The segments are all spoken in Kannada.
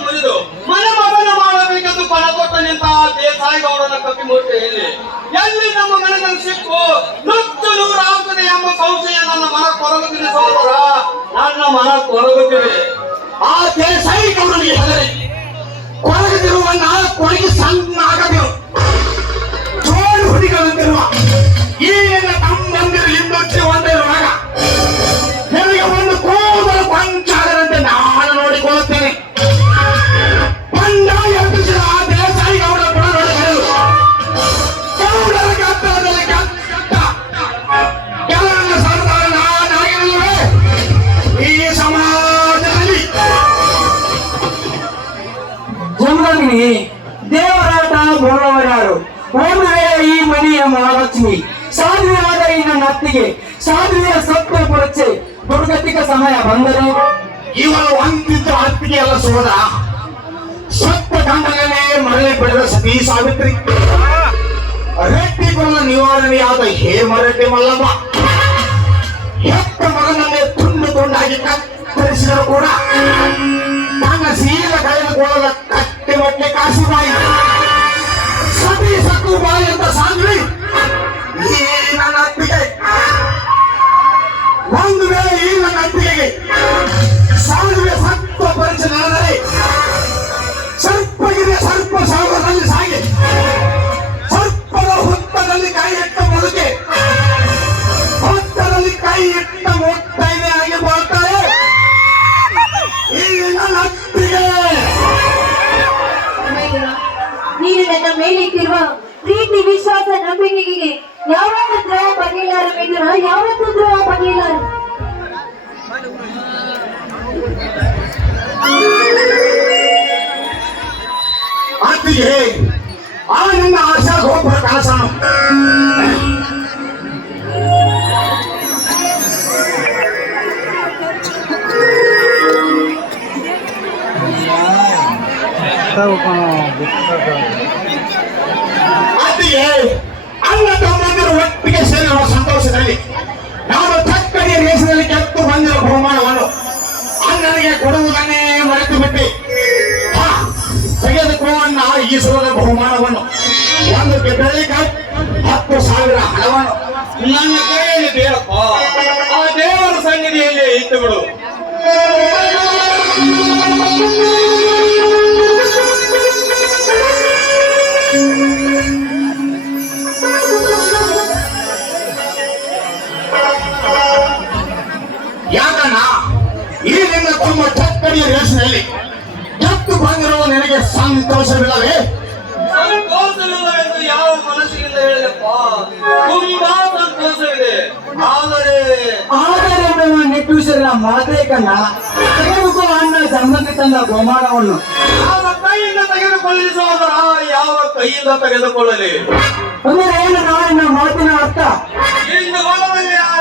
ಮುರಿದು ಮನೆ ಮಗನ ಮಾಡಬೇಕೆಂದು ಪಣ ನಿಂತ ದೇಸಾಯಿಗೌಡನ ಕಪಿ ಮೂರ್ತಿಯಲ್ಲಿ ಎಲ್ಲಿ ನಮ್ಮ ಮನೆಯಲ್ಲಿ ಸಿಕ್ಕು ನುಚ್ಚು ನೂರಾಗುತ್ತದೆ ಎಂಬ ಸಂಶಯ ನನ್ನ ಮನ ಕೊರಗುತ್ತಿದೆ ಸಹೋದರ ನನ್ನ ಮನ ಕೊರಗುತ್ತಿದೆ ಆ ದೇಸಾಯಿ ಗೌಡನಿಗೆ ಹೆದರಿ ಈ ಸಮಾಜದಲ್ಲಿ. ಜಮದಗ್ನಿ ದೇವರಾಟ ಬರುವವರಾರು ಒಂದು ವೇಳೆ ಈ ಮನೆಯ ಮಹಾಲಕ್ಷ್ಮಿ. ಸಾಧುವಾದ ಈ ನನ್ನ ಅತ್ತಿಗೆ ಸಾಧುವೆಯ ಸತ್ಯ ಪರೀಕ್ಷೆ ದುರ್ಗತಿಕ ಸಮಯ ಬಂದರೆ? ಇವರ ಒಂದಿದ್ದ ಅತ್ತಿಗೆ ಎಲ್ಲ ಸೋದ ಸತ್ತ ಗಂಡನೇ ಮರಳಿ ಬೆಳೆದ ಸತಿ ಸಾವಿತ್ರಿ. ರೆಡ್ಡಿ ಕುಲ ನಿವಾರಣೆಯಾದ ಹೇಮರೆಡ್ಡಿ ಮಲ್ಲಮ್ಮ. ಹೆತ್ತ ಮಗನನ್ನೇ ತುಂಡು ತುಂಡಾಗಿ ಕತ್ತರಿಸಿದರು ಕೂಡ ತನ್ನ ಸೀಲ ಕಳೆದುಕೊಳ್ಳದ ಕಟ್ಟೆ ಬಟ್ಟೆ ಕಾಸಿದಾಯಿ ಸತಿ ಸತ್ತು ಬಾಯಿ ಅಂತ ಸಾಂಗ್ರಿ ನೀನು ನನ್ನ ಮೇಲಿಟ್ಟಿರುವ ಪ್ರೀತಿ ವಿಶ್ವಾಸ ನಂಬಿಕೆಗೆ ಯಾವತ್ತೂ ದ್ರೋಹ ಬರಲಿಲ್ಲ ಮೈದುನ ಯಾವತ್ತೂ ದ್ರೋಹ ಬರಲಿಲ್ಲ ಅತ್ತಿಗೆ ಆ ನನ್ನ ಆಶಾ ಗೋಪುರ ಕನಸನು ಅತ್ತಿಗೆ ಅಣ್ಣ ತಮ್ಮಂದಿರು ಒಟ್ಟಿಗೆ ಸೇರಿ ಅವರು ಸಂತೋಷದಲ್ಲಿ ನಾನು ತಕ್ಕಡಿಯ ದೇಶದಲ್ಲಿ ಕೆತ್ತು ಬಂದಿರೋ ಬಹುಮಾನವನ್ನು ಅಣ್ಣನಿಗೆ ಕೊಡುವುದನ್ನೇ ಮರೆತು ಬಿಟ್ಟು ತೆಗೆದುಕೊಂಡ ಈ ಸುರದ ಬಹುಮಾನವನ್ನು ಒಂದು ಬೆಳಿಗ್ಗೆ ಹತ್ತು ಸಾವಿರ ಹಣವನ್ನು ನನ್ನ ಕೈಯಲ್ಲಿ ಬೇಡಪ್ಪ. ಆ ದೇವರ ಸನ್ನಿಧಿಯಲ್ಲಿ ಇಟ್ಟು ತುಂಬ ತಕ್ಕಡಿಯ ಎತ್ತು ಬಂದಿರುವ ನಿನಗೆ ಸಂತೋಷವಿಲ್ಲವೇ ಎಂದು ಯಾವ ಮನಸ್ಸಿನಿಂದ ಹೇಳಿದಪ್ಪ? ತುಂಬಾ ಸಂತೋಷವಿದೆ ಆದರೆ ಆದರೆ ಎಂಬ ನಿಟ್ಟುಸಿರಿನ ಮಾತೇ ಕಣ್ಣ ತೆಗೆದುಕೋ ಅಣ್ಣ ಜನ್ಮಕ್ಕೆ ತಂದ ಬಹುಮಾನವನ್ನು ಯಾವ ಕೈಯಿಂದ ತೆಗೆದುಕೊಳ್ಳಲಿ ಸಹೋದರ ಯಾವ ಕೈಯಿಂದ ತೆಗೆದುಕೊಳ್ಳಲಿ? ಅಂದರೆ ಏನು ನಾಳಿನ ಮಾತಿನ ಅರ್ಥ? ಇಂದು ಹೊಲದಲ್ಲಿ ಆ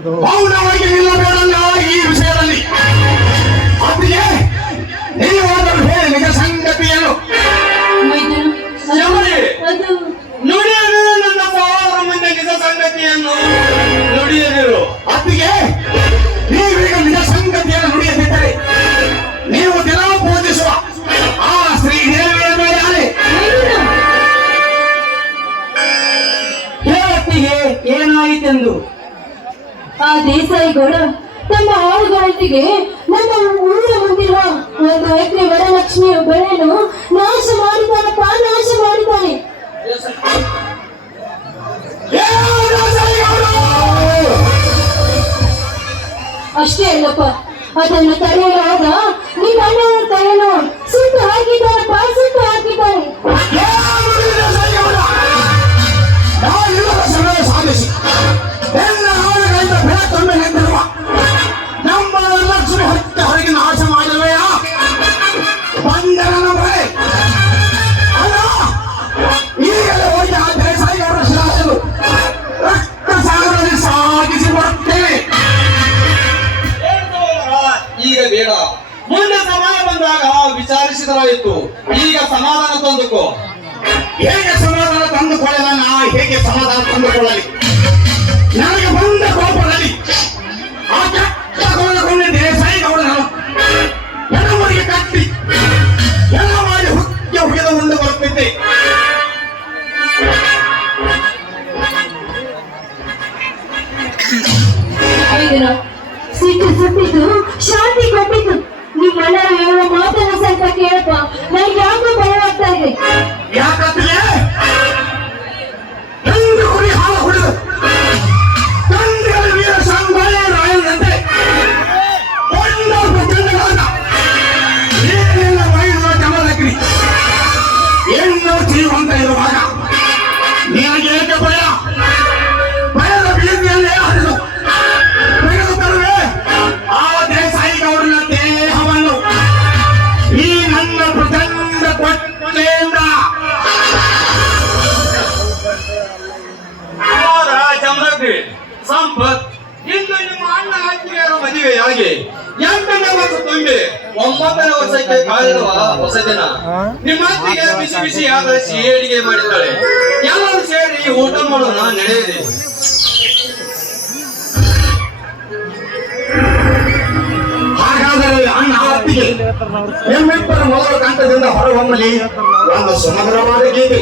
ಮೌನವಾಗಿ ನಿಲ್ಲಬೇಡಲ್ಲ ಈ ವಿಷಯದಲ್ಲಿ. ಅತ್ತಿಗೆ ನೀವಾದರೂ ಹೇಳಿ ನಿಜ ಸಂಗತಿಯನ್ನು. ನುಡಿಯದಿರು ನನ್ನ ಸಹೋದರ ಮುಂದೆ ನಿಜ ಸಂಗತಿಯನ್ನು. ನುಡಿಯದಿರು. ಅತ್ತಿಗೆ ನೀವೀಗ ನಿಜ ಸಂಗತಿಯನ್ನು ನುಡಿಯದಿದ್ದರೆ ನೀವು ದಿನ ಪೂಜಿಸುವ ಆ ಶ್ರೀ ದೇವಿಯ ಮೇಲೆ. ಮೈದುನ, ಹೇಳತ್ತಿಗೆ ಏನಾಯಿತೆಂದು? ಆ ದೇಸಾಯಿ ಗೌಡ ತಮ್ಮ ಆಳುಗಳೊಟ್ಟಿಗೆ ನಮ್ಮ ಊರ ಮುಂದಿರುವ ಒಂದು ಎಕರೆ ವರಲಕ್ಷ್ಮಿಯ ಬೆಳೆಯನ್ನು ನಾಶ ಮಾಡಿದ್ದಾನಪ್ಪ ನಾಶ ಮಾಡಿದ್ದಾನೆ! ಅಷ್ಟೇ ಅಲ್ಲಪ್ಪ, ಅದನ್ನು ತಡೆಯಲಾಗ ಮಾಡಿಸಿದರಾಯಿತು ಈಗ ಸಮಾಧಾನ ತಂದುಕೋ. ಹೇಗೆ ಸಮಾಧಾನ ತಂದುಕೊಳ್ಳಲ್ಲ ನಾ ಹೇಗೆ ಸಮಾಧಾನ ತಂದುಕೊಳ್ಳಲಿ? ನನಗೆ ಬಂದ ಕೋಪದಲ್ಲಿ. ಆ ಕೆಟ್ಟ ಗೊಂಡ ದೇಸಾಯಿ ಗೌಡನನ್ನು ಹೆಣಮರಿಗೆ ಕಟ್ಟಿ. ಎಲ್ಲ ಮಾಡಿ ಹುಕ್ಕೆ ಹುಗಿದ ಉಂಡು ಬರುತ್ತಿದ್ದೆ. ಸಿಟ್ಟು ಸುಟ್ಟಿದ್ದು ಮಾತನ್ನ ಸ್ವಲ್ಪ ಕೇಳಪ್ಪ ನನಗೆ ಯಾಕೋ ಭಯವಾಗ್ತಾ ಇದೆ ಯಾಕಂದ್ರೆ ಹೆಂದು ಕುರಿ ಹಾಲು ಕುಡಿದು ತಂದೆಗಳ ವೀರ ಸಂಗೊಳ್ಳ ರಾಯನಂತೆ ಒಂದೊಬ್ಬ ತಂದೆಗಳಾದ ಏನೆಲ್ಲ ವೈದ್ಯ ಜಮಲಗ್ರಿ ಹೆಣ್ಣು ಜೀವಂತ ವರ್ಷಕ್ಕೆ ಕಾಲಿಡುವ ಹೊಸ ದಿನ ನಿಮ್ಮ ಅತ್ತಿಗೆ ಬಿಸಿ ಆದ ಸಿಹಿ ಅಡಿಗೆ ಮಾಡಿದ್ದಾಳೆ. ಎಲ್ಲರೂ ಸೇರಿ ಊಟ ಮಾಡೋಣ ನಡೆಯಿರಿ. ಹಾಗಾದರೆ ಅಣ್ಣ ಅತ್ತಿಗೆ ನಿಮ್ಮಿಬ್ಬರ ಮೊದಲ ಕಂಠದಿಂದ ಹೊರಹೊಮ್ಮಲಿ. ಒಂದು ಸುಮಧುರವಾದ ಗೀತೆ.